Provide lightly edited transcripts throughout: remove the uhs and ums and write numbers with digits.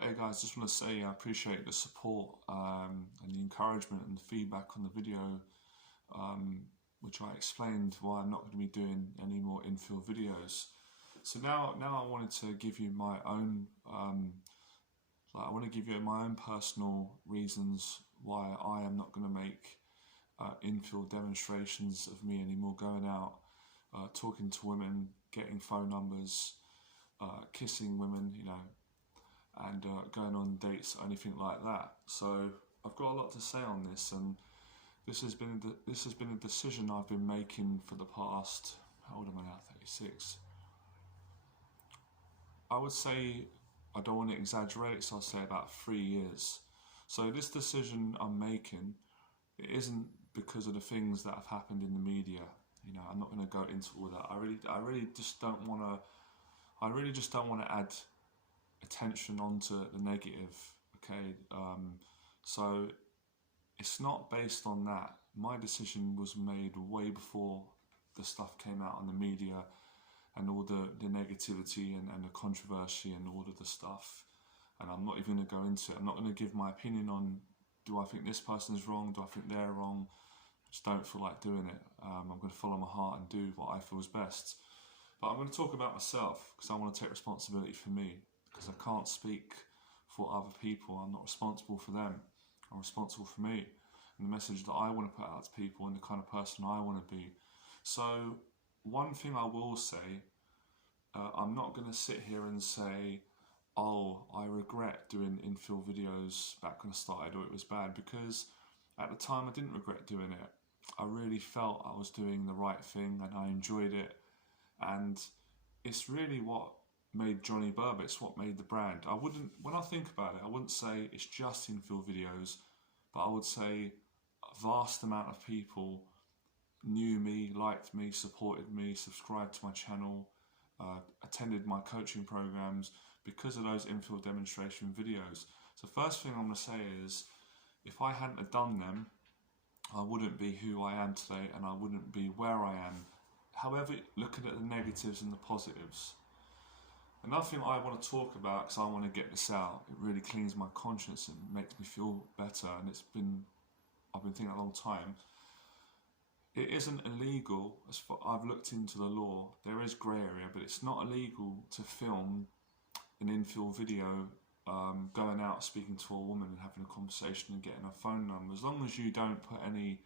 Hey guys, just want to say I appreciate the support and the encouragement and the feedback on the video, which I explained why I'm not going to be doing any more infill videos. So now I wanted to give you my own, I want to give you my own personal reasons why I am not going to make infill demonstrations of me anymore, going out, talking to women, getting phone numbers, kissing women, and going on dates, anything like that. So I've got a lot to say on this, and this has been a decision I've been making for the past. How old am I now? 36. I would say, I don't want to exaggerate, so I'll say about 3 years. So this decision I'm making, it isn't because of the things that have happened in the media. I'm not going to go into all that. I really just don't want to. I really just don't want to add attention onto the negative. Okay, so it's not based on that. My decision was made way before the stuff came out on the media and all the negativity and the controversy and all of the stuff. And I'm not even going to go into it. I'm not going to give my opinion on, do I think this person is wrong? Do I think they're wrong? I just don't feel like doing it. I'm going to follow my heart and do what I feel is best. But I'm going to talk about myself because I want to take responsibility for me, because I can't speak for other people. I'm not responsible for them. I'm responsible for me and the message that I want to put out to people and the kind of person I want to be. So one thing I will say, I'm not going to sit here and say, oh, I regret doing infill videos back when I started, or it was bad, because at the time I didn't regret doing it. I really felt I was doing the right thing and I enjoyed it. And it's really what made Johnny Berba, it's what made the brand. When I think about it, I wouldn't say it's just infill videos, but I would say a vast amount of people knew me, liked me, supported me, subscribed to my channel, attended my coaching programs because of those infill demonstration videos. So first thing I'm going to say is, if I hadn't have done them, I wouldn't be who I am today and I wouldn't be where I am. However, looking at the negatives and the positives. Another thing I want to talk about, because I want to get this out, it really cleans my conscience and makes me feel better, and I've been thinking a long time. It isn't illegal, as far I've looked into the law, there is grey area, but it's not illegal to film an infill video going out speaking to a woman and having a conversation and getting her phone number, as long as you don't put any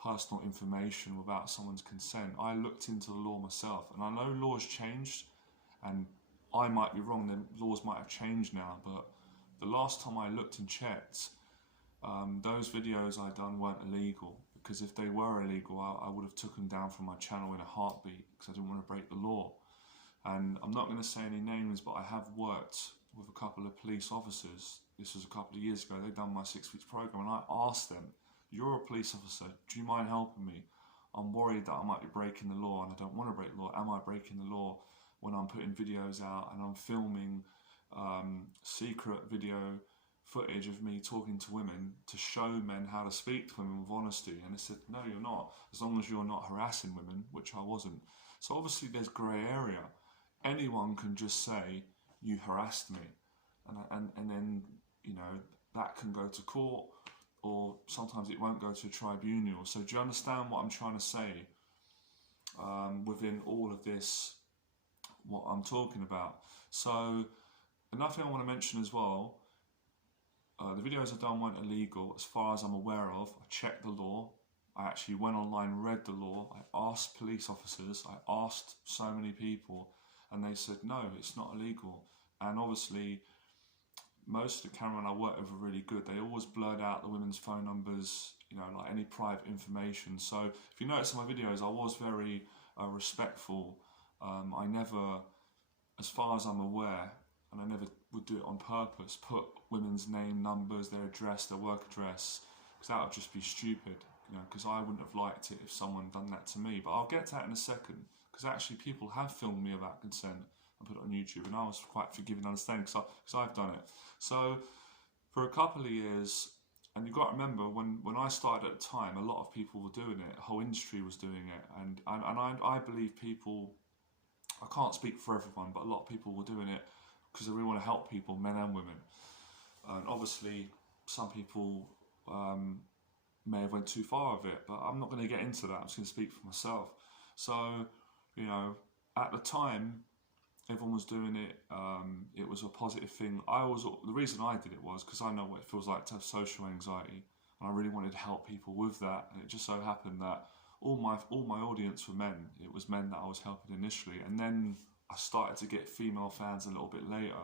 personal information without someone's consent. I looked into the law myself, and I know laws changed, and I might be wrong, the laws might have changed now, but the last time I looked and checked, those videos I done weren't illegal, because if they were illegal, I would have took them down from my channel in a heartbeat, because I didn't want to break the law. And I'm not going to say any names, but I have worked with a couple of police officers. This was a couple of years ago. They'd done my 6 weeks program, and I asked them, you're a police officer, do you mind helping me? I'm worried that I might be breaking the law, and I don't want to break the law. Am I breaking the law when I'm putting videos out and I'm filming secret video footage of me talking to women to show men how to speak to women with honesty? And they said, no, you're not, as long as you're not harassing women, which I wasn't. So obviously there's grey area. Anyone can just say, you harassed me, and then, that can go to court, or sometimes it won't go to a tribunal. So do you understand what I'm trying to say within all of this, what I'm talking about? So another thing I want to mention as well, the videos I've done weren't illegal as far as I'm aware of. I checked the law. I actually went online, read the law. I asked police officers. I asked so many people, and they said, no, it's not illegal. And obviously, most of the cameramen I worked with were really good. They always blurred out the women's phone numbers, like any private information. So if you notice in my videos, I was very respectful. I never, as far as I'm aware, and I never would do it on purpose, put women's name, numbers, their address, their work address, because that would just be stupid, because I wouldn't have liked it if someone done that to me. But I'll get to that in a second, because actually people have filmed me without consent and put it on YouTube, and I was quite forgiving and understanding, because I've done it. So for a couple of years, and you've got to remember, when I started at the time, a lot of people were doing it, the whole industry was doing it, and I believe people, I can't speak for everyone, but a lot of people were doing it because they really want to help people, men and women. And obviously, some people may have went too far with it, but I'm not going to get into that. I'm just going to speak for myself. So, you know, at the time, everyone was doing it. It was a positive thing. The reason I did it was because I know what it feels like to have social anxiety, and I really wanted to help people with that. And it just so happened that all my audience were men. It was men that I was helping initially, and then I started to get female fans a little bit later.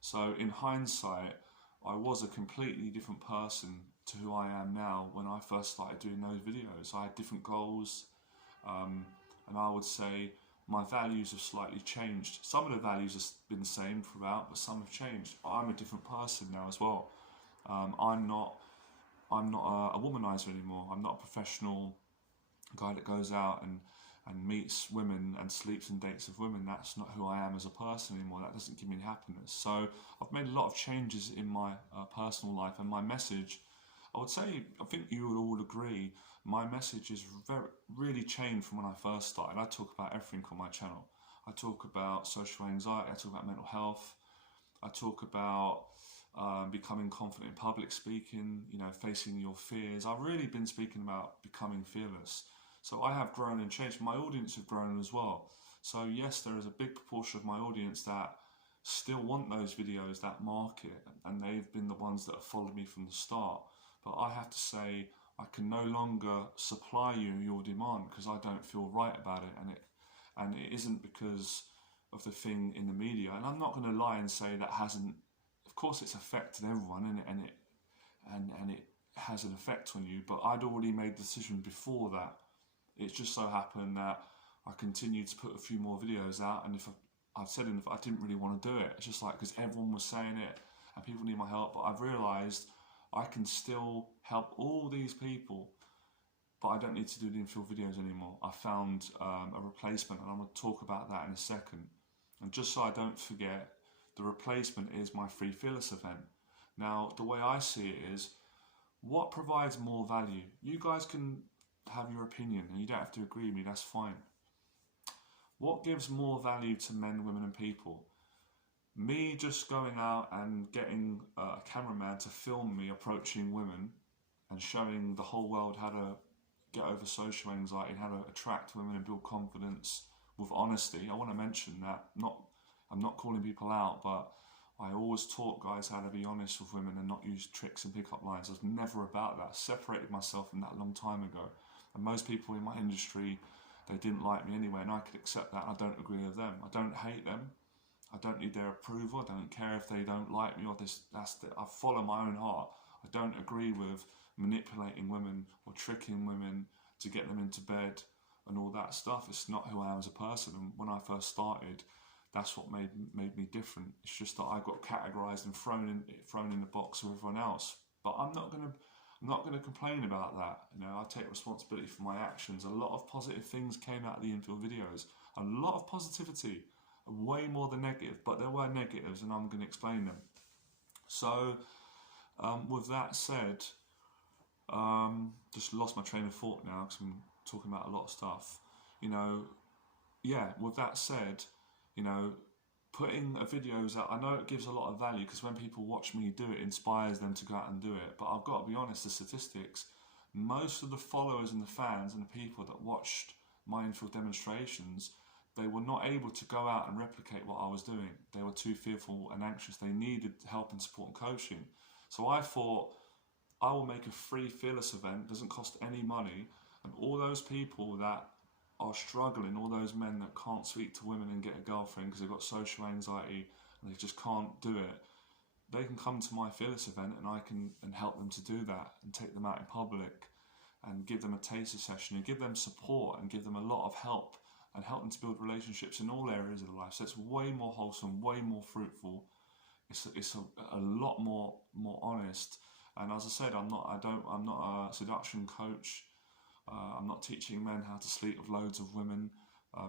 So in hindsight, I was a completely different person to who I am now when I first started doing those videos. I had different goals, and I would say my values have slightly changed. Some of the values have been the same throughout, but some have changed. I'm a different person now as well. I'm not a womanizer anymore. I'm not a professional guy that goes out and meets women and sleeps and dates with women. That's not who I am as a person anymore. That doesn't give me happiness. So I've made a lot of changes in my personal life, and my message, I would say, I think you would all agree, my message is really changed from when I first started. I talk about everything on my channel. I talk about social anxiety, I talk about mental health, I talk about becoming confident in public speaking, facing your fears. I've really been speaking about becoming fearless. So I have grown and changed. My audience have grown as well. So yes, there is a big proportion of my audience that still want those videos, that market, and they've been the ones that have followed me from the start. But I have to say, I can no longer supply you your demand because I don't feel right about it, and it isn't because of the thing in the media. And I'm not going to lie and say that hasn't. Of course, it's affected everyone, and it has an effect on you. But I'd already made the decision before that. It just so happened that I continued to put a few more videos out, and if I didn't really want to do it. It's just like because everyone was saying it and people need my help, but I've realised I can still help all these people, but I don't need to do the infill videos anymore. I found a replacement, and I'm going to talk about that in a second. And just so I don't forget, the replacement is my free fearless event. Now, the way I see it is, what provides more value? You guys can have your opinion, and you don't have to agree with me, that's fine. What gives more value to men, women and people? Me just going out and getting a cameraman to film me approaching women and showing the whole world how to get over social anxiety and how to attract women and build confidence with honesty. I want to mention that. I'm not calling people out, but I always taught guys how to be honest with women and not use tricks and pick-up lines. I was never about that. I separated myself from that a long time ago. And most people in my industry, they didn't like me anyway, and I could accept that. I don't agree with them. I don't hate them. I don't need their approval. I don't care if they don't like me or this. I follow my own heart. I don't agree with manipulating women or tricking women to get them into bed and all that stuff. It's not who I am as a person. And when I first started, that's what made me different. It's just that I got categorized and thrown in the box with everyone else. But I'm not gonna complain about that. I take responsibility for my actions. A lot of positive things came out of the infill videos. A lot of positivity, way more than negative. But there were negatives, and I'm gonna explain them. So, with that said, just lost my train of thought now because I'm talking about a lot of stuff. With that said, putting videos out, I know it gives a lot of value because when people watch me do it, it inspires them to go out and do it. But I've got to be honest, the statistics, most of the followers and the fans and the people that watched my infield demonstrations, they were not able to go out and replicate what I was doing. They were too fearful and anxious. They needed help and support and coaching. So I thought, I will make a free fearless event, doesn't cost any money, and all those people that are struggling, all those men that can't speak to women and get a girlfriend because they've got social anxiety and they just can't do it, they can come to my fearless event, and I can help them to do that and take them out in public and give them a taster session and give them support and give them a lot of help and help them to build relationships in all areas of their life. So it's way more wholesome, way more fruitful. It's a lot more honest. And as I said, I'm not a seduction coach. I'm not teaching men how to sleep with loads of women.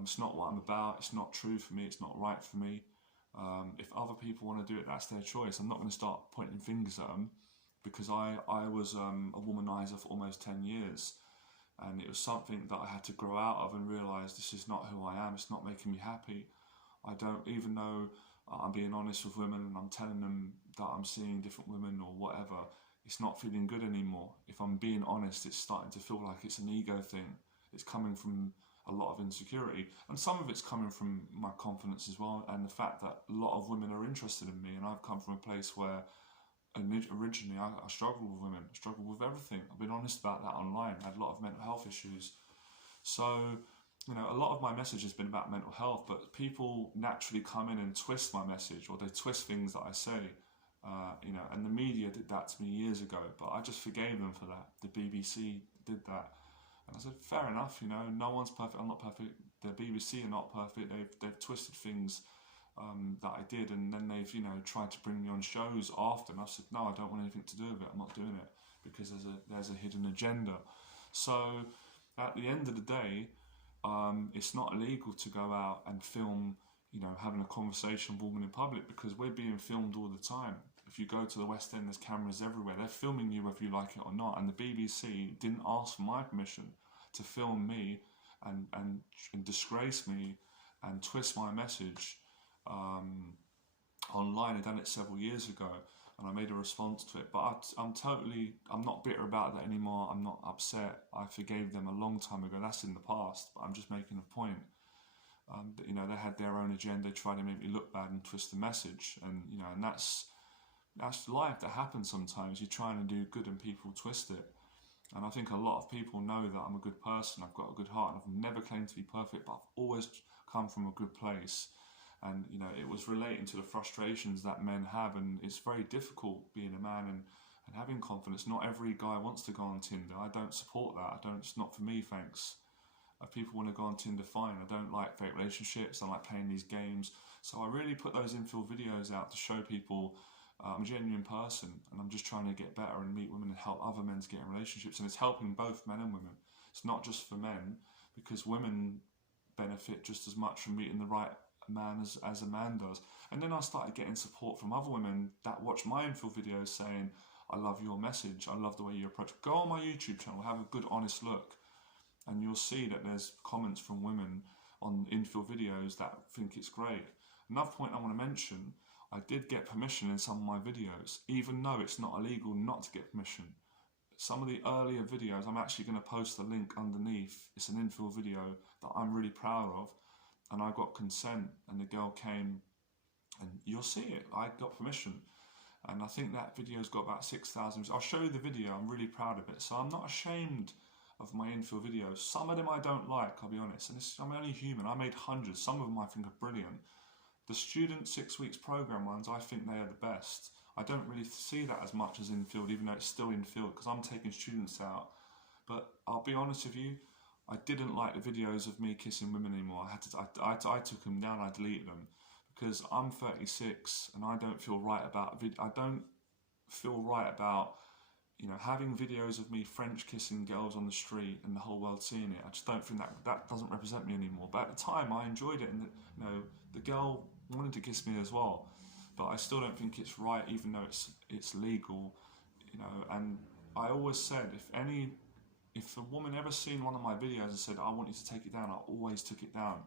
It's not what I'm about. It's not true for me. It's not right for me. If other people want to do it, that's their choice. I'm not going to start pointing fingers at them because I was a womanizer for almost 10 years. And it was something that I had to grow out of and realise this is not who I am. It's not making me happy. I don't, even though I'm being honest with women and I'm telling them that I'm seeing different women or whatever, it's not feeling good anymore. If I'm being honest, it's starting to feel like it's an ego thing. It's coming from a lot of insecurity, and some of it's coming from my confidence as well, and the fact that a lot of women are interested in me. And I've come from a place where originally I struggled with women, struggled with everything. I've been honest about that online. I had a lot of mental health issues. So, you know, a lot of my message has been about mental health, but people naturally come in and twist my message, or they twist things that I say. You know, and the media did that to me years ago, but I just forgave them for that. The BBC did that, and I said, fair enough. You know, no one's perfect. I'm not perfect. The BBC are not perfect. They've twisted things that I did, and then they've, you know, tried to bring me on shows after, and I said, no, I don't want anything to do with it. I'm not doing it because there's a hidden agenda. So at the end of the day, it's not illegal to go out and film, you know, having a conversation with a woman in public, because we're being filmed all the time. If you go to the West End, there's cameras everywhere. They're filming you whether you like it or not. And the BBC didn't ask for my permission to film me and disgrace me and twist my message online. I'd done it several years ago, and I made a response to it. But I'm not bitter about that anymore. I'm not upset. I forgave them a long time ago. That's in the past. But I'm just making a point. That, you know, they had their own agenda, trying to make me look bad and twist the message, and you know, and that's life. That happens sometimes. You're trying to do good and people twist it. And I think a lot of people know that I'm a good person. I've got a good heart. And I've never claimed to be perfect, but I've always come from a good place. And you know, it was relating to the frustrations that men have, and it's very difficult being a man and having confidence. Not every guy wants to go on Tinder. I don't support that. It's not for me, thanks. If people want to go on Tinder, fine. I don't like fake relationships. I like playing these games. So I really put those infill videos out to show people I'm a genuine person, and I'm just trying to get better and meet women and help other men to get in relationships. And it's helping both men and women. It's not just for men, because women benefit just as much from meeting the right man as a man does. And then I started getting support from other women that watch my infill videos saying, I love your message. I love the way you approach. Go on my YouTube channel, have a good honest look, and you'll see that there's comments from women on infill videos that think it's great. Another point I want to mention, I did get permission in some of my videos, even though it's not illegal not to get permission. Some of the earlier videos, I'm actually going to post the link underneath. It's an infill video that I'm really proud of, and I got consent, and the girl came, and you'll see it. I got permission, and I think that video's got about 6,000 views. I'll show you the video. I'm really proud of it. So I'm not ashamed of my infill videos. Some of them I don't like, I'll be honest, and I'm only human. I made hundreds. Some of them I think are brilliant. The student 6 weeks program ones, I think they are the best. I don't really see that as much as Infield, even though it's still Infield, because I'm taking students out. But I'll be honest with you, I didn't like the videos of me kissing women anymore. I took them down. I deleted them, because I'm 36 and I don't feel right about you know, having videos of me French kissing girls on the street and the whole world seeing it. I just don't think that doesn't represent me anymore. But at the time, I enjoyed it, and you know, the girl wanted to kiss me as well. But I still don't think it's right, even though it's legal, you know. And I always said, if a woman ever seen one of my videos and said, I want you to take it down, I always took it down.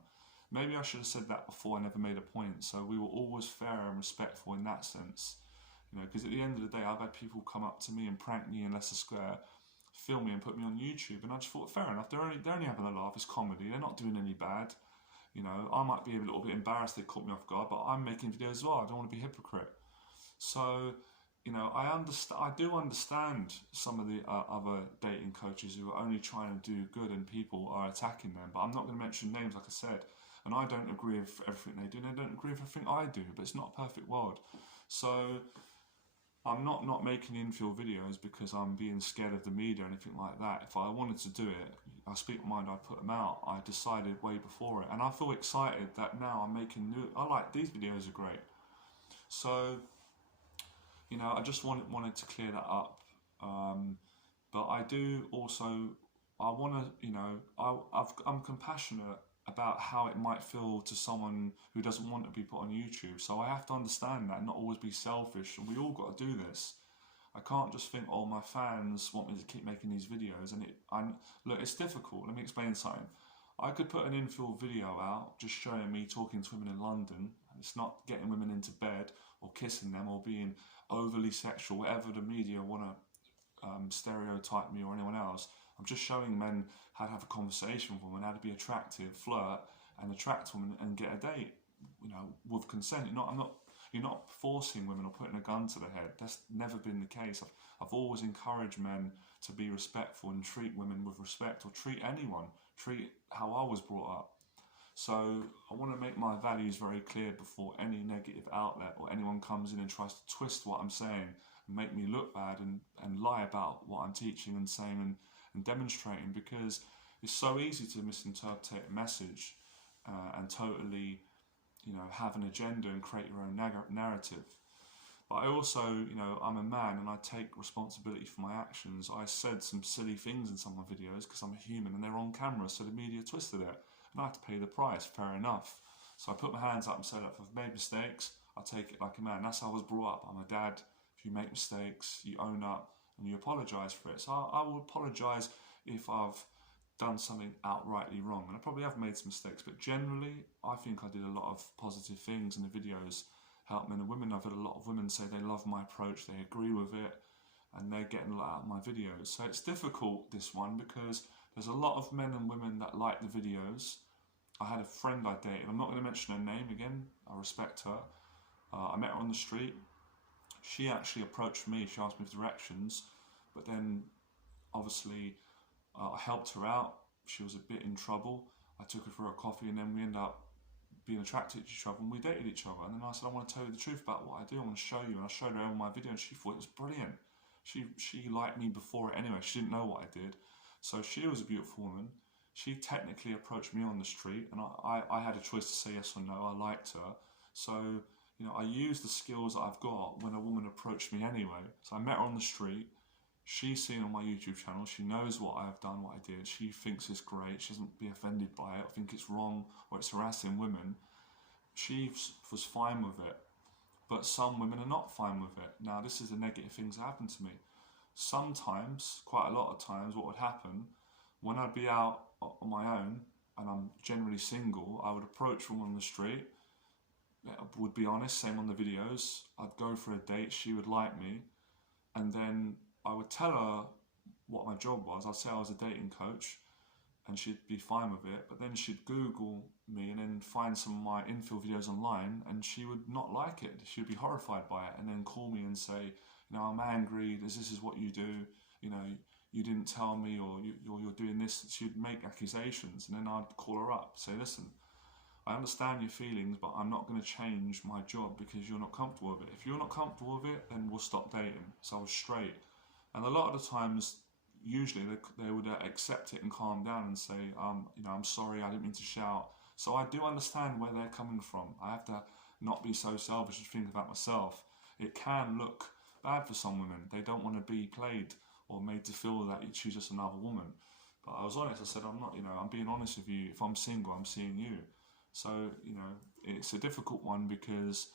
Maybe I should have said that before. I never made a point. So we were always fair and respectful in that sense. You know, because at the end of the day, I've had people come up to me and prank me in Leicester Square, film me and put me on YouTube, and I just thought, fair enough, they're only having a laugh, it's comedy, they're not doing any bad. You know, I might be a little bit embarrassed they caught me off guard, but I'm making videos as well. I don't want to be a hypocrite. So, you know, I do understand some of the other dating coaches who are only trying to do good and people are attacking them, but I'm not going to mention names, like I said, and I don't agree with everything they do, and they don't agree with everything I do, but it's not a perfect world. So I'm not making infill videos because I'm being scared of the media or anything like that. If I wanted to do it, I speak my mind, I put them out. I decided way before it, and I feel excited that now I'm making new. I like these videos are great. So, you know, I just wanted to clear that up. But I do also, I want to, you know, I'm compassionate about how it might feel to someone who doesn't want to be put on YouTube. So I have to understand that and not always be selfish, and we all got to do this. I can't just think, oh, my fans want me to keep making these videos, and look, it's difficult. Let me explain something. I could put an infill video out just showing me talking to women in London, It's not getting women into bed or kissing them or being overly sexual, whatever the media want to stereotype me or anyone else. I'm just showing men how to have a conversation with women, how to be attractive, flirt, and attract women and get a date, with consent. You're not forcing women or putting a gun to their head. That's never been the case. I've always encouraged men to be respectful and treat women with respect, or treat anyone, treat how I was brought up. So I want to make my values very clear before any negative outlet or anyone comes in and tries to twist what I'm saying and make me look bad and lie about what I'm teaching and saying and demonstrating, because it's so easy to misinterpret a message and totally, have an agenda and create your own narrative. But I also, I'm a man and I take responsibility for my actions. I said some silly things in some of my videos because I'm a human and they're on camera, so the media twisted it. And I had to pay the price, fair enough. So I put my hands up and said, if I've made mistakes, I take it like a man. That's how I was brought up. I'm a dad. If you make mistakes, you own up and you apologise for it. So I will apologise if I've done something outrightly wrong. And I probably have made some mistakes, but generally, I think I did a lot of positive things in the videos, help men and women. I've had a lot of women say they love my approach, they agree with it, and they're getting a lot out of my videos. So it's difficult, this one, because there's a lot of men and women that like the videos. I had a friend I dated, I'm not going to mention her name again, I respect her. I met her on the street. She actually approached me, she asked me for directions, but then obviously I helped her out. She was a bit in trouble. I took her for a coffee and then we ended up being attracted to each other and we dated each other. And then I said, I want to tell you the truth about what I do, I want to show you. And I showed her all my video and she thought it was brilliant. She liked me before it anyway, she didn't know what I did. So she was a beautiful woman. She technically approached me on the street and I had a choice to say yes or no. I liked her. So, I used the skills that I've got when a woman approached me anyway. So I met her on the street. She's seen on my YouTube channel. She knows what I have done, what I did. She thinks it's great. She doesn't be offended by it. I think it's wrong or it's harassing women. She was fine with it. But some women are not fine with it. Now, this is the negative things that happen to me. Sometimes, quite a lot of times, what would happen, when I'd be out on my own, and I'm generally single, I would approach women on the street, I would be honest, same on the videos, I'd go for a date, she would like me, and then I would tell her what my job was. I'd say I was a dating coach, and she'd be fine with it, but then she'd Google me and then find some of my infill videos online, and she would not like it. She'd be horrified by it, and then call me and say, I'm angry, this is what you do, you didn't tell me, or you're doing this. She'd make accusations, and then I'd call her up, say, listen, I understand your feelings, but I'm not going to change my job because you're not comfortable with it. If you're not comfortable with it, then we'll stop dating. So I was straight. And a lot of the times, usually they would accept it and calm down and say, I'm sorry, I didn't mean to shout. So I do understand where they're coming from. I have to not be so selfish and think about myself. It can look bad for some women. They don't want to be played or made to feel that she's just another woman. But I was honest. I said, I'm not, I'm being honest with you. If I'm single, I'm seeing you. So, it's a difficult one because,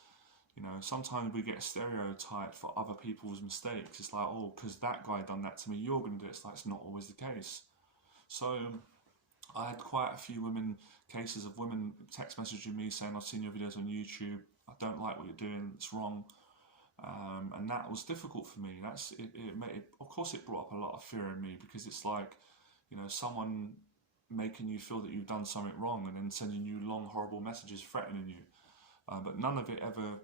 sometimes we get stereotyped for other people's mistakes. It's like, oh, because that guy done that to me, you're going to do it. It's like, it's not always the case. So I had quite a few cases of women text messaging me saying, I've seen your videos on YouTube, I don't like what you're doing, it's wrong. And that was difficult for me. Of course it brought up a lot of fear in me, because it's like, someone making you feel that you've done something wrong and then sending you long, horrible messages threatening you. But none of it ever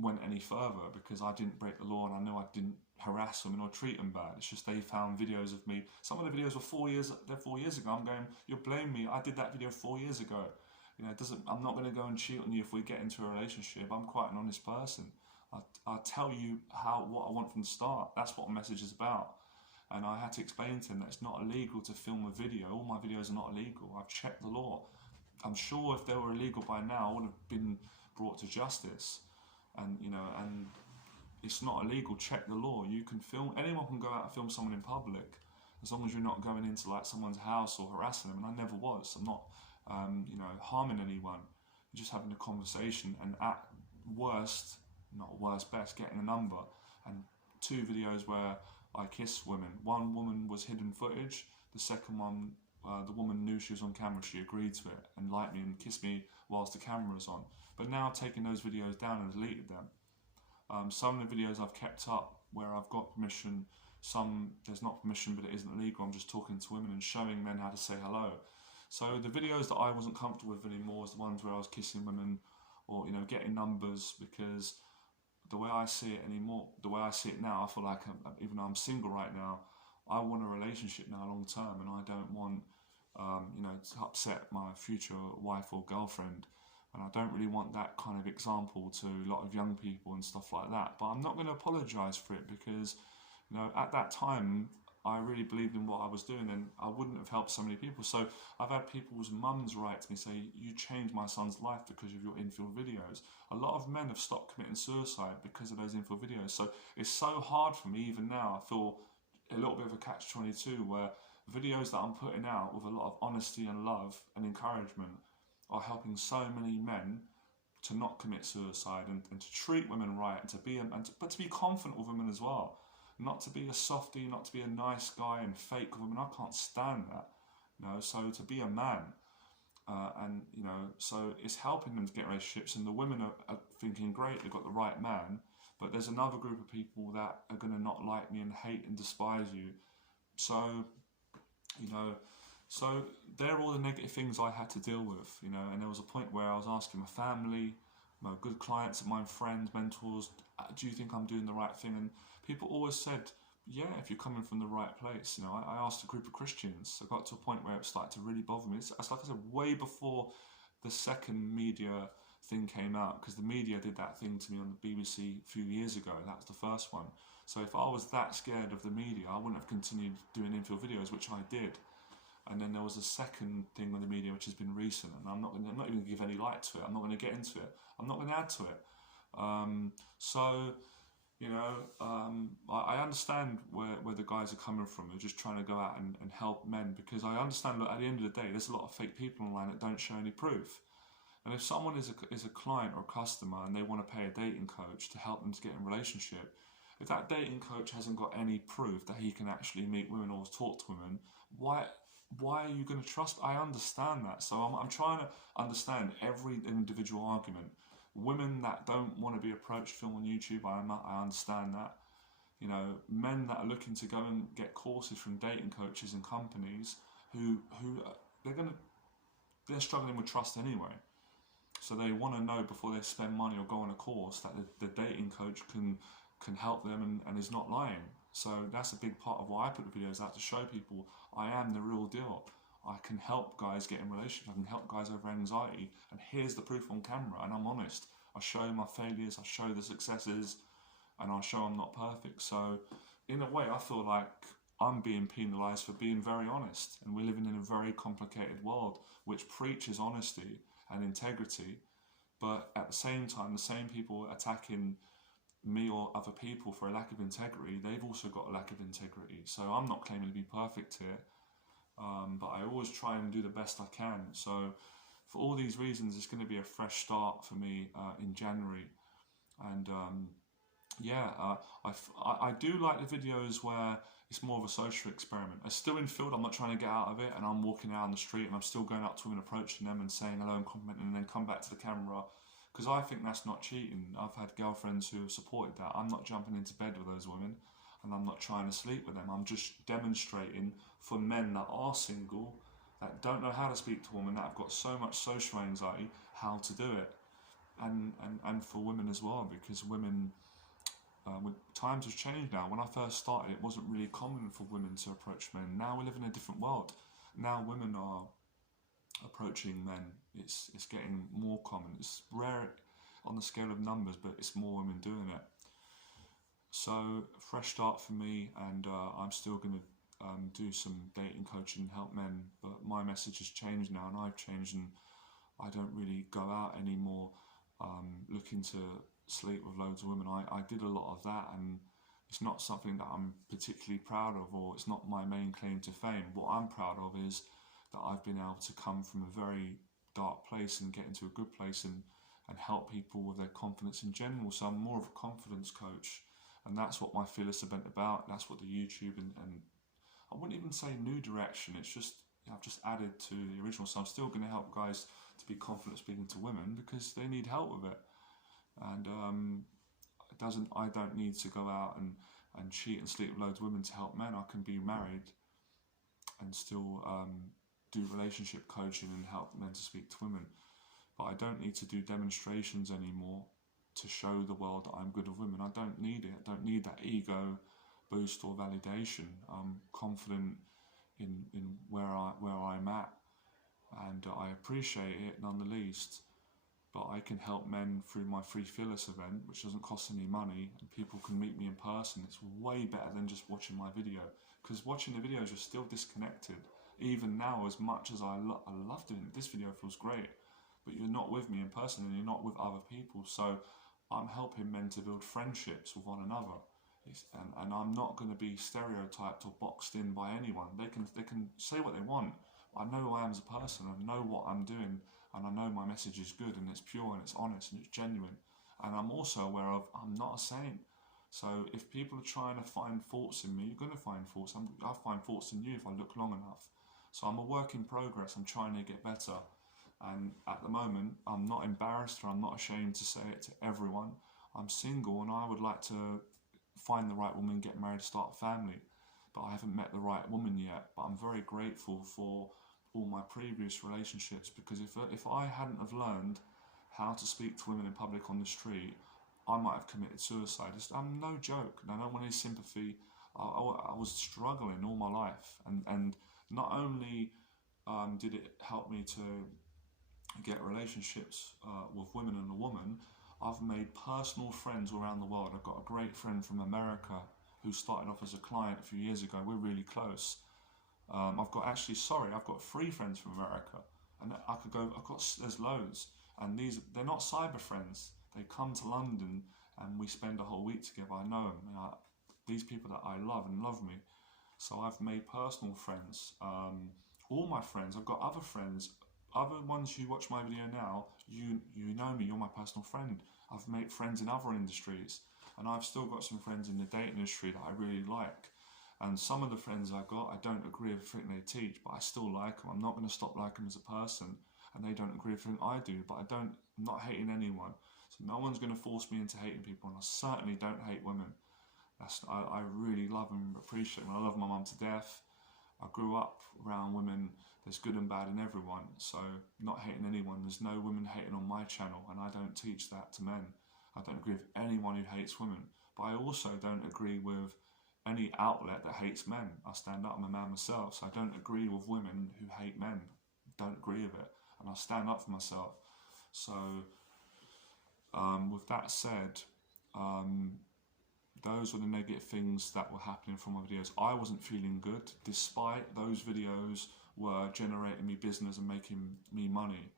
went any further because I didn't break the law and I know I didn't harass women or treat them bad. It's just they found videos of me. Some of the videos were 4 years ago. I'm going, you're blaming me. I did that video 4 years ago. I'm not going to go and cheat on you if we get into a relationship. I'm quite an honest person. I'll tell you what I want from the start. That's what a message is about. And I had to explain to him that it's not illegal to film a video. All my videos are not illegal. I've checked the law. I'm sure if they were illegal by now, I would have been brought to justice. And it's not illegal. Check the law. You can film. Anyone can go out and film someone in public, as long as you're not going into like someone's house or harassing them. And I never was. I'm not, harming anyone. I'm just having a conversation. And at worst, not worst, best, getting a number. And 2 videos where I kissed women. One woman was hidden footage. The second one, the woman knew she was on camera. She agreed to it and liked me and kissed me whilst the camera's on. But now I've taken those videos down and deleted them. Some of the videos I've kept up where I've got permission, some there's not permission but it isn't illegal. I'm just talking to women and showing men how to say hello. So the videos that I wasn't comfortable with anymore is the ones where I was kissing women or, you know, getting numbers, because the way I see it now, I feel like even though I'm single right now, I want a relationship now long term, and I don't want you know, to upset my future wife or girlfriend. And I don't really want that kind of example to a lot of young people and stuff like that. But I'm not going to apologise for it, because, you know, at that time I really believed in what I was doing, and I wouldn't have helped so many people. So I've had people's mums write to me say, you changed my son's life because of your Infield videos. A lot of men have stopped committing suicide because of those Infield videos. So it's so hard for me even now. I feel a little bit of a catch-22 where videos that I'm putting out with a lot of honesty and love and encouragement are helping so many men to not commit suicide and to treat women right, and but to be confident with women as well. Not to be a softie, not to be a nice guy and fake with women. I can't stand that. You know, so to be a man, and you know, so it's helping them to get relationships, and the women are thinking, great, they've got the right man. But there's another group of people that are going to not like me and hate and despise you. So, you know, so they're all the negative things I had to deal with, you know. And there was a point where I was asking my family, my good clients of mine, friends, mentors, do you think I'm doing the right thing? And people always said, yeah, if you're coming from the right place. You know, I asked a group of Christians. I got to a point where it started to really bother me. It's like I said, way before the second media thing came out, because the media did that thing to me on the BBC a few years ago. That was the first one. So if I was that scared of the media, I wouldn't have continued doing Infield videos, which I did. And then there was a second thing with the media, which has been recent, and I'm not even going to give any light to it. I'm not going to get into it. I'm not going to add to it. So, you know, I understand where the guys are coming from. They're just trying to go out and help men, because I understand that at the end of the day, there's a lot of fake people online that don't show any proof. And if someone is a client or a customer and they want to pay a dating coach to help them to get in a relationship, if that dating coach hasn't got any proof that he can actually meet women or talk to women, why are you going to trust? I understand that. So I'm trying to understand every individual argument. Women that don't want to be approached, film on YouTube, I understand that. You know, men that are looking to go and get courses from dating coaches and companies who they're struggling with trust anyway. So they want to know before they spend money or go on a course that the dating coach can help them and is not lying. So that's a big part of why I put the videos out, to show people I am the real deal. I can help guys get in relationships. I can help guys over anxiety. And here's the proof on camera. And I'm honest. I show my failures. I show the successes. And I show I'm not perfect. So in a way, I feel like I'm being penalised for being very honest. And we're living in a very complicated world which preaches honesty and integrity. But at the same time, the same people attacking me or other people for a lack of integrity, they've also got a lack of integrity. So I'm not claiming to be perfect here, but I always try and do the best I can. So for all these reasons, it's going to be a fresh start for me in January. And I do like the videos where it's more of a social experiment. It's still Infield, I'm not trying to get out of it, and I'm walking out on the street and I'm still going up to them and approaching them and saying hello and complimenting, and then come back to the camera, because I think that's not cheating. I've had girlfriends who have supported that. I'm not jumping into bed with those women, and I'm not trying to sleep with them. I'm just demonstrating for men that are single, that don't know how to speak to women, that have got so much social anxiety, how to do it. And for women as well, because women, times have changed now. When I first started, it wasn't really common for women to approach men. Now we live in a different world. Now women are approaching men. It's getting more common. It's rare on the scale of numbers, but it's more women doing it. So fresh start for me, and I'm still going to do some dating coaching and help men, but my message has changed now, and I've changed, and I don't really go out anymore looking to sleep with loads of women. I did a lot of that, and it's not something that I'm particularly proud of, or it's not my main claim to fame. What I'm proud of is that I've been able to come from a very dark place and get into a good place and help people with their confidence in general. So I'm more of a confidence coach, and that's what my Fearless event about. That's what the YouTube and I wouldn't even say new direction. It's just I've just added to the original. So I'm still going to help guys to be confident speaking to women because they need help with it. And I don't need to go out and cheat and sleep with loads of women to help men. I can be married and still do relationship coaching and help men to speak to women. But I don't need to do demonstrations anymore to show the world that I'm good with women. I don't need it. I don't need that ego boost or validation. I'm confident in where I'm at, and I appreciate it none the least. But I can help men through my Free Fearless event, which doesn't cost any money, and people can meet me in person. It's way better than just watching my video, because watching the videos you're still disconnected. Even now, as much as I love doing it, this video feels great, but you're not with me in person and you're not with other people. So I'm helping men to build friendships with one another. And I'm not going to be stereotyped or boxed in by anyone. They can say what they want. I know who I am as a person. I know what I'm doing, and I know my message is good and it's pure and it's honest and it's genuine. And I'm also aware of I'm not a saint. So if people are trying to find faults in me, you're going to find faults. I'll find faults in you if I look long enough. So I'm a work in progress. I'm trying to get better. And at the moment, I'm not embarrassed or I'm not ashamed to say it to everyone. I'm single and I would like to find the right woman, get married, start a family. But I haven't met the right woman yet. But I'm very grateful for all my previous relationships, because if I hadn't have learned how to speak to women in public on the street, I might have committed suicide. I'm no joke. I don't want any sympathy. I was struggling all my life, and not only did it help me to get relationships with women and a woman, I've made personal friends all around the world. I've got a great friend from America who started off as a client a few years ago. We're really close. I've got 3 friends from America, and there's loads, and they're not cyber friends. They come to London and we spend a whole week together. I know them. These people that I love and love me. So I've made personal friends. All my friends, I've got other friends, other ones who watch my video now. You know me. You're my personal friend. I've made friends in other industries, and I've still got some friends in the dating industry that I really like. And some of the friends I've got, I don't agree with everything they teach, but I still like them. I'm not going to stop liking them as a person, and they don't agree with everything I do, but I'm not hating anyone. So no one's going to force me into hating people, and I certainly don't hate women. I really love and appreciate them. I love my mum to death. I grew up around women. There's good and bad in everyone, so not hating anyone. There's no women hating on my channel, and I don't teach that to men. I don't agree with anyone who hates women, but I also don't agree with any outlet that hates men. I stand up, I'm a man myself, so I don't agree with women who hate men. Don't agree with it, and I stand up for myself. So with that said, those were the negative things that were happening from my videos. I wasn't feeling good, despite those videos were generating me business and making me money,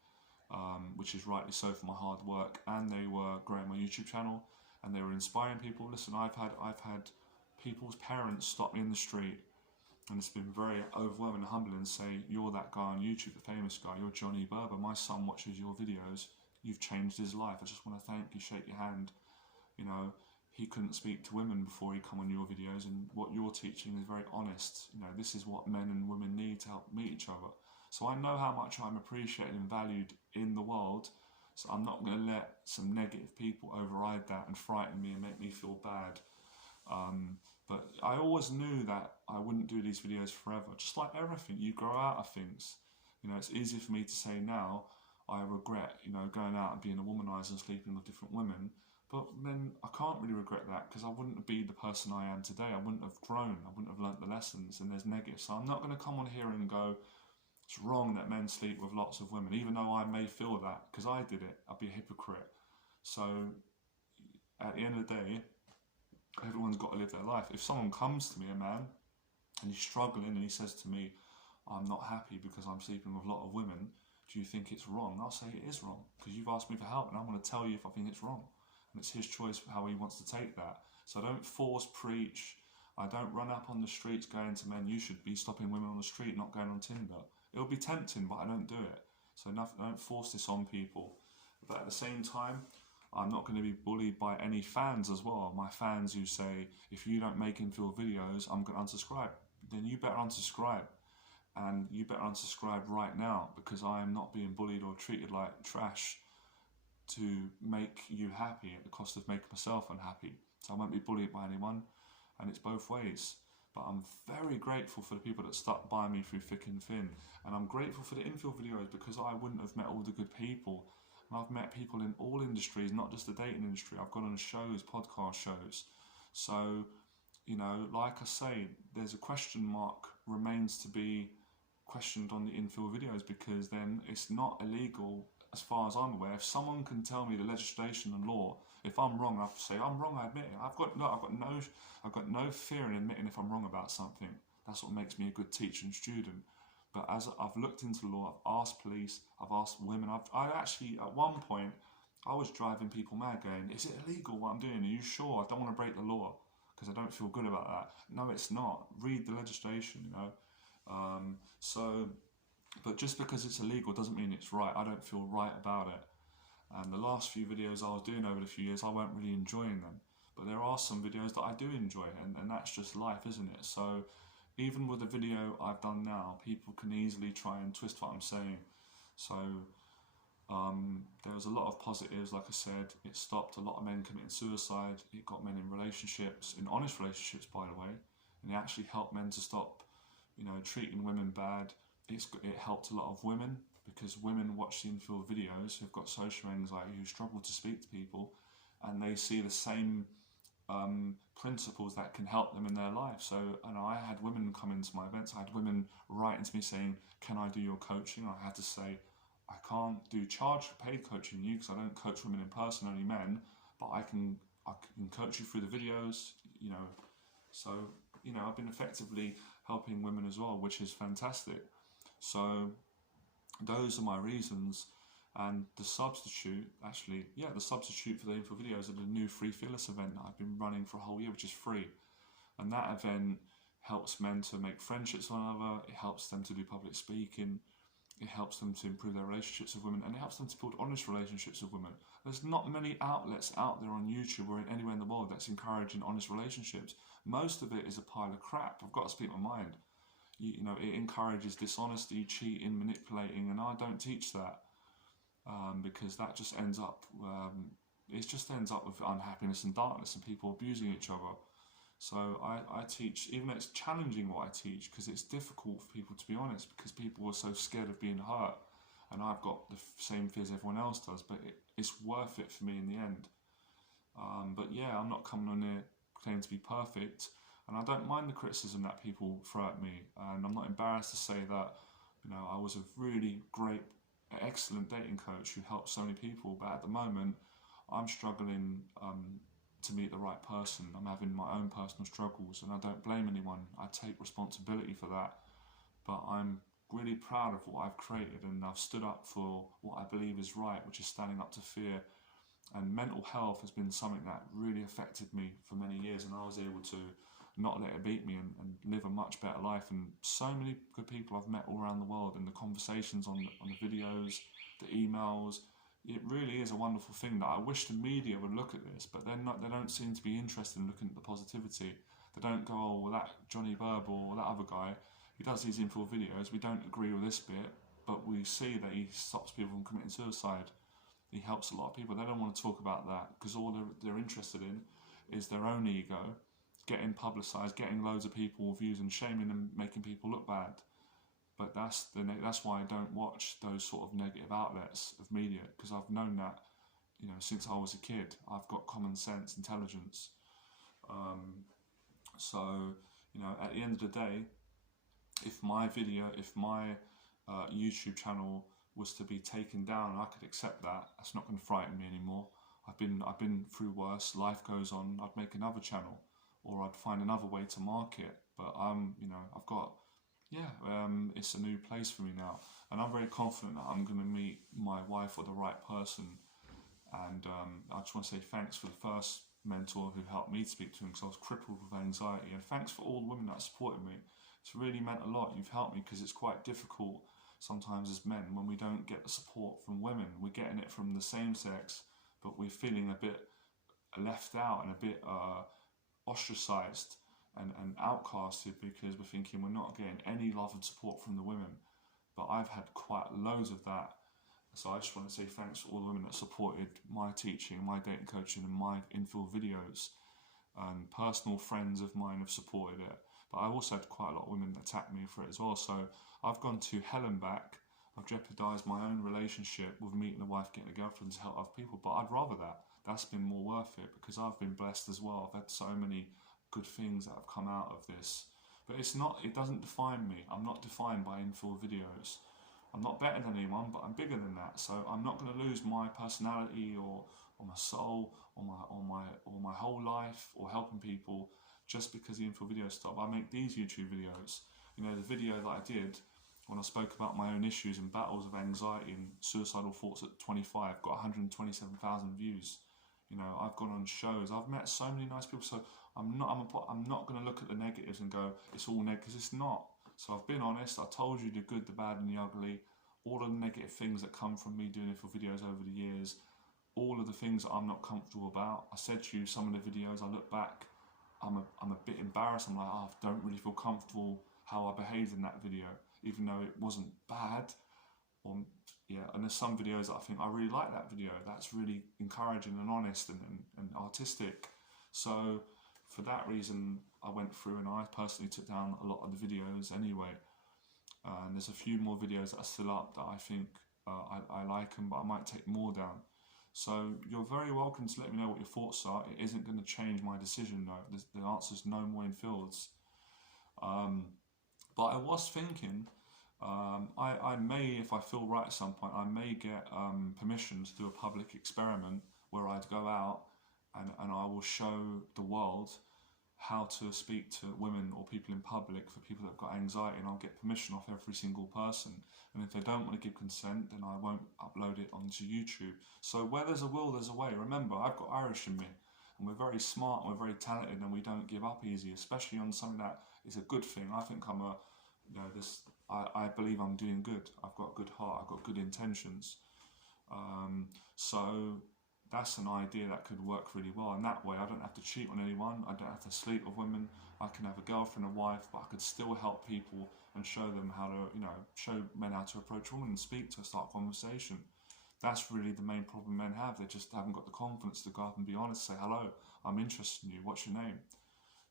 which is rightly so for my hard work, and they were growing my YouTube channel, and they were inspiring people. Listen, I've had people's parents stop me in the street, and it's been very overwhelming and humbling, and say, you're that guy on YouTube, the famous guy, you're Johnny Berba, my son watches your videos, you've changed his life, I just want to thank you, shake your hand. You know, he couldn't speak to women before he come on your videos, and what you're teaching is very honest. You know, this is what men and women need to help meet each other. So I know how much I'm appreciated and valued in the world, so I'm not going to let some negative people override that and frighten me and make me feel bad. But I always knew that I wouldn't do these videos forever. Just like everything, you grow out of things. You know, it's easy for me to say now, I regret, you know, going out and being a womanizer and sleeping with different women. But then I can't really regret that, because I wouldn't be the person I am today. I wouldn't have grown. I wouldn't have learnt the lessons, and there's negatives. So I'm not going to come on here and go, it's wrong that men sleep with lots of women, even though I may feel that, because I did it. I'd be a hypocrite. So at the end of the day, everyone's got to live their life. If someone comes to me, a man, and he's struggling, and he says to me, I'm not happy because I'm sleeping with a lot of women, do you think it's wrong? I'll say it is wrong, because you've asked me for help, and I'm going to tell you if I think it's wrong. And it's his choice how he wants to take that. So I don't force preach. I don't run up on the streets going to men, you should be stopping women on the street, not going on Tinder. It'll be tempting, but I don't do it. So don't force this on people. But at the same time, I'm not going to be bullied by any fans as well. My fans who say, if you don't make Infield videos, I'm going to unsubscribe. Then you better unsubscribe. and you better unsubscribe right now, because I am not being bullied or treated like trash to make you happy at the cost of making myself unhappy. So I won't be bullied by anyone, and it's both ways. But I'm very grateful for the people that stuck by me through thick and thin, and I'm grateful for the Infield videos, because I wouldn't have met all the good people. And I've met people in all industries, not just the dating industry. I've gone on shows, podcast shows. So, you know, like I say, there's a question mark remains to be questioned on the Infield videos, because then it's not illegal as far as I'm aware. If someone can tell me the legislation and law, if I'm wrong, I have to say I'm wrong. I admit it. I've got no fear in admitting if I'm wrong about something. That's what makes me a good teacher and student. But as I've looked into law, I've asked police, I've asked women. I actually, at one point, I was driving people mad, going, "Is it illegal what I'm doing? Are you sure? I don't want to break the law because I don't feel good about that." No, it's not. Read the legislation, you know. But just because it's illegal doesn't mean it's right. I don't feel right about it. And the last few videos I was doing over the few years, I weren't really enjoying them. But there are some videos that I do enjoy, and that's just life, isn't it? So even with the video I've done now, people can easily try and twist what I'm saying. So there was a lot of positives. Like I said, it stopped a lot of men committing suicide. It got men in relationships, in honest relationships, by the way. And it actually helped men to stop, you know, treating women bad. It helped a lot of women, because women watch the Infield videos who've got social anxiety, who struggle to speak to people, and they see the same principles that can help them in their life. So, and I had women come into my events. I had women writing to me saying, "Can I do your coaching?" I had to say, "I can't do paid coaching you, because I don't coach women in person, only men, but I can coach you through the videos, you know." So, you know, I've been effectively helping women as well, which is fantastic. So those are my reasons. And the substitute for the Infield videos are the new Free Fearless event that I've been running for a whole year, which is free. And that event helps men to make friendships with one another. It helps them to do public speaking. It helps them to improve their relationships with women, and it helps them to build honest relationships with women. There's not many outlets out there on YouTube or anywhere in the world that's encouraging honest relationships. Most of it is a pile of crap. I've got to speak my mind. You know, it encourages dishonesty, cheating, manipulating, and I don't teach that, because that just ends up with unhappiness and darkness and people abusing each other. So I teach, even though it's challenging what I teach, because it's difficult for people to be honest, because people are so scared of being hurt, and I've got the same fears everyone else does, but it's worth it for me in the end. But yeah, I'm not coming on here claiming to be perfect, and I don't mind the criticism that people throw at me, and I'm not embarrassed to say that, you know, I was a really great, excellent dating coach who helped so many people, but at the moment I'm struggling to meet the right person. I'm having my own personal struggles, and I don't blame anyone. I take responsibility for that, but I'm really proud of what I've created, and I've stood up for what I believe is right, which is standing up to fear. And mental health has been something that really affected me for many years, and I was able to not let it beat me and live a much better life. And so many good people I've met all around the world, and the conversations on the videos, the emails, it really is a wonderful thing that I wish the media would look at this, but they don't seem to be interested in looking at the positivity. They don't go, "Oh, well, that Johnny Berba or that other guy, he does these Infield videos, we don't agree with this bit, but we see that he stops people from committing suicide. He helps a lot of people." They don't want to talk about that, because all they're interested in is their own ego, getting publicised, getting loads of people views, and shaming them, making people look bad. But that's why I don't watch those sort of negative outlets of media, because I've known that, you know, since I was a kid. I've got common sense, intelligence. So, you know, at the end of the day, if my YouTube channel was to be taken down, I could accept that. That's not going to frighten me anymore. I've been through worse. Life goes on. I'd make another channel, or I'd find another way to market. But you know, I've got, it's a new place for me now, and I'm very confident that I'm going to meet my wife or the right person. And I just want to say thanks for the first mentor who helped me to speak to him, because I was crippled with anxiety. And thanks for all the women that supported me. It's really meant a lot. You've helped me, because it's quite difficult sometimes as men when we don't get the support from women. We're getting it from the same sex, but we're feeling a bit left out and a bit ostracized. and outcasted because we're thinking we're not getting any love and support from the women. But I've had quite loads of that. So I just want to say thanks to all the women that supported my teaching, my dating coaching and my infill videos. And personal friends of mine have supported it. But I've also had quite a lot of women that attacked me for it as well. So I've gone to hell and back. I've jeopardised my own relationship with meeting a wife, getting a girlfriend to help other people. But I'd rather that. That's been more worth it because I've been blessed as well. I've had so many good things that have come out of this. But it doesn't define me. I'm not defined by infill videos. I'm not better than anyone, but I'm bigger than that. So I'm not going to lose my personality or my soul or my whole life or helping people just because the infill videos stop. I make these YouTube videos. You know, the video that I did when I spoke about my own issues and battles of anxiety and suicidal thoughts at 25 got 127,000 views. You know, I've gone on shows. I've met so many nice people. So I'm not going to look at the negatives and go, it's all negative, because it's not. So I've been honest. I told you the good, the bad, and the ugly. All of the negative things that come from me doing infill videos over the years. All of the things that I'm not comfortable about. I said to you, some of the videos, I look back, I'm a bit embarrassed. I'm like, oh, I don't really feel comfortable how I behaved in that video, even though it wasn't bad. And there's some videos that I think I really like that video. That's really encouraging and honest and artistic. So for that reason, I went through and I personally took down a lot of the videos anyway. And there's a few more videos that are still up that I think I like them, but I might take more down. So you're very welcome to let me know what your thoughts are. It isn't going to change my decision though. The answer's no more infields. But I was thinking, I may, if I feel right at some point, I may get permission to do a public experiment where I'd go out and I will show the world how to speak to women or people in public for people that have got anxiety, and I'll get permission off every single person. And if they don't want to give consent, then I won't upload it onto YouTube. So where there's a will, there's a way. Remember, I've got Irish in me, and we're very smart, and we're very talented, and we don't give up easy, especially on something that is a good thing. I think I believe I'm doing good. I've got a good heart. I've got good intentions. So that's an idea that could work really well. And that way, I don't have to cheat on anyone. I don't have to sleep with women. I can have a girlfriend, a wife, but I could still help people and show them how to, show men how to approach women and speak to, start a conversation. That's really the main problem men have. They just haven't got the confidence to go up and be honest, say, hello, I'm interested in you. What's your name?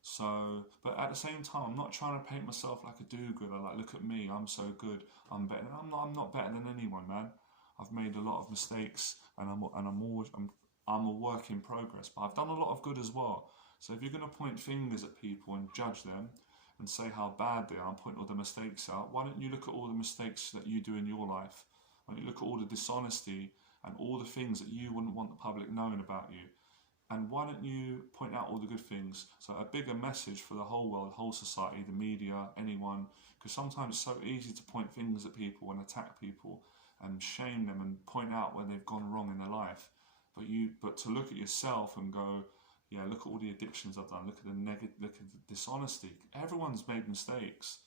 So, but at the same time, I'm not trying to paint myself like a do-gooder. Like, look at me, I'm so good, I'm better. I'm not better than anyone, man. I've made a lot of mistakes, and I'm a work in progress. But I've done a lot of good as well. So if you're going to point fingers at people and judge them and say how bad they are and point all the mistakes out, why don't you look at all the mistakes that you do in your life? Why don't you look at all the dishonesty and all the things that you wouldn't want the public knowing about you? And why don't you point out all the good things? So a bigger message for the whole world, whole society, the media, anyone. Because sometimes it's so easy to point fingers at people and attack people and shame them and point out where they've gone wrong in their life. But to look at yourself and go, yeah, look at all the addictions I've done. Look at look at the dishonesty. Everyone's made mistakes.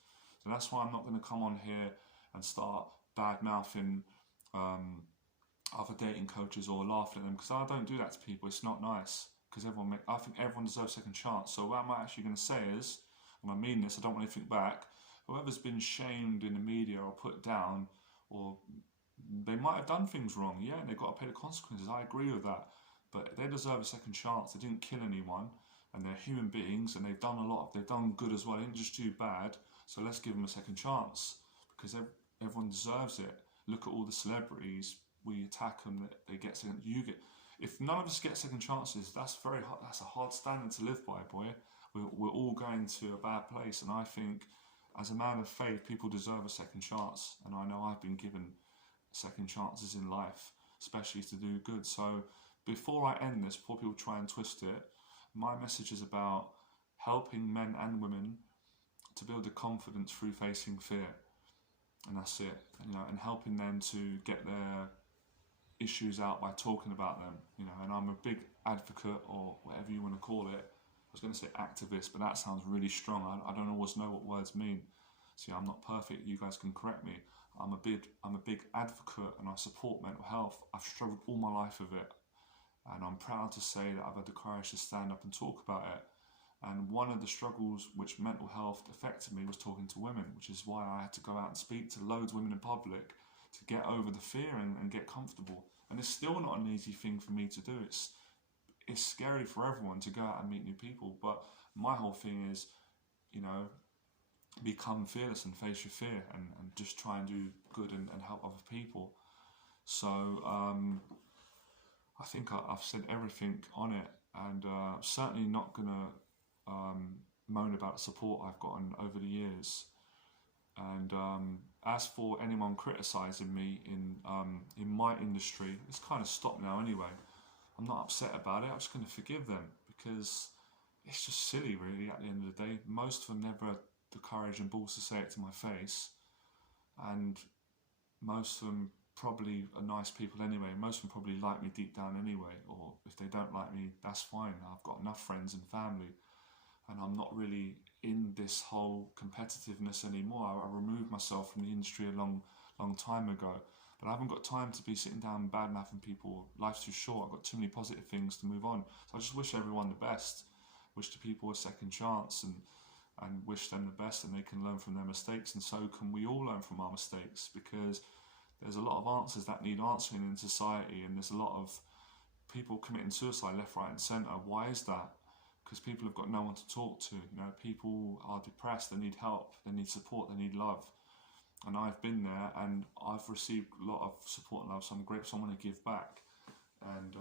So that's why I'm not going to come on here and start bad mouthing other dating coaches or laughing at them, because I don't do that to people. It's not nice, because I think everyone deserves a second chance. So what I'm actually going to say is, and I mean this, I don't want anything back, whoever's been shamed in the media or put down, or they might have done things wrong, yeah, and they've got to pay the consequences. I agree with that, but they deserve a second chance. They didn't kill anyone, and they're human beings, and they've done good as well. They didn't just do bad. So let's give them a second chance, because everyone deserves it. Look at all the celebrities. We attack them, they get second. If none of us get second chances, that's a hard standard to live by, boy. We're all going to a bad place, and I think, as a man of faith, people deserve a second chance. And I know I've been given second chances in life, especially to do good. So before I end this, before people try and twist it, my message is about helping men and women to build the confidence through facing fear, and that's it. And helping them to get their issues out by talking about them, and I'm a big advocate, or whatever you want to call it. I was going to say activist, but that sounds really strong. I don't always know what words mean. See, I'm not perfect. You guys can correct me. I'm a big advocate, and I support mental health. I've struggled all my life with it, and I'm proud to say that I've had the courage to stand up and talk about it. And one of the struggles which mental health affected me was talking to women, which is why I had to go out and speak to loads of women in public to get over the fear and get comfortable. And it's still not an easy thing for me to do. It's scary for everyone to go out and meet new people. But my whole thing is, you know, become fearless and face your fear, and just try and do good and help other people. So I think I've said everything on it, and certainly not gonna moan about the support I've gotten over the years. And as for anyone criticising me in my industry, it's kind of stopped now anyway. I'm not upset about it. I'm just going to forgive them, because it's just silly, really. At the end of the day, most of them never had the courage and balls to say it to my face, and most of them probably are nice people anyway. Most of them probably like me deep down anyway, or if they don't like me, that's fine. I've got enough friends and family, and I'm not really in this whole competitiveness anymore. I removed myself from the industry a long time ago, but I haven't got time to be sitting down and bad-mouthing people. Life's too short. I've got too many positive things to move on. So I just wish everyone the best, wish the people a second chance, and wish them the best, and they can learn from their mistakes, and so can we all learn from our mistakes, because there's a lot of answers that need answering in society, and there's a lot of people committing suicide left, right and centre. Why is that? Because people have got no one to talk to. You know, people are depressed, they need help, they need support, they need love. And I've been there, and I've received a lot of support and love, so I'm grateful I want to give back. And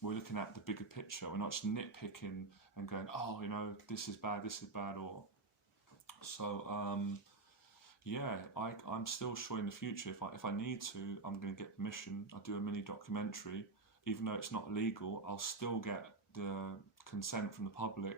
we're looking at the bigger picture. We're not just nitpicking and going, oh, you know, this is bad, or... So, yeah, I'm still sure in the future, if I need to, I'm going to get permission. I'll do a mini documentary. Even though it's not legal, I'll still get the consent from the public,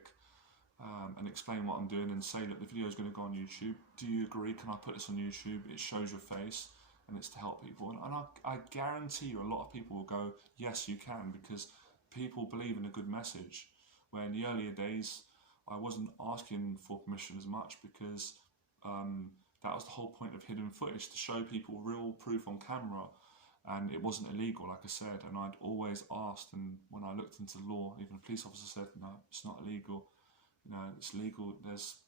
and explain what I'm doing, and say, look, the video is going to go on YouTube. Do you agree? Can I put this on YouTube? It shows your face, and it's to help people. And I guarantee you a lot of people will go, yes, you can, because people believe in a good message. Where in the earlier days, I wasn't asking for permission as much, because that was the whole point of hidden footage, to show people real proof on camera. And it wasn't illegal, like I said, and I'd always asked, and when I looked into law, even a police officer said, no, it's not illegal. You know, it's legal.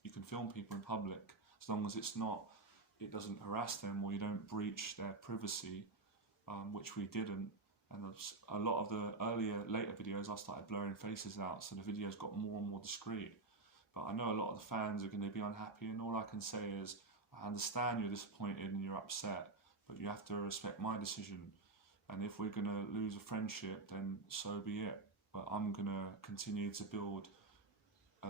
You can film people in public, as long as it doesn't harass them, or you don't breach their privacy, which we didn't. And a lot of the later videos, I started blurring faces out, so the videos got more and more discreet. But I know a lot of the fans are going to be unhappy, and all I can say is, I understand you're disappointed and you're upset, but you have to respect my decision. And if we're going to lose a friendship, then so be it. But I'm going to continue to build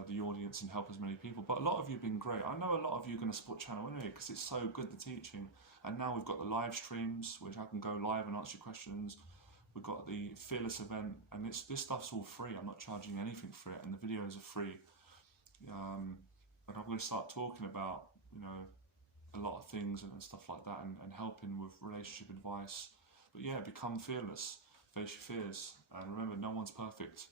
the audience and help as many people. But a lot of you have been great. I know a lot of you are going to support channel anyway, because it's so good, the teaching. And now we've got the live streams, which I can go live and answer your questions. We've got the Fearless event, and this stuff's all free. I'm not charging anything for it, and the videos are free. But I'm going to start talking about, you know, a lot of things and stuff like that, and helping with relationship advice. But yeah, become fearless, face your fears, and remember, no one's perfect.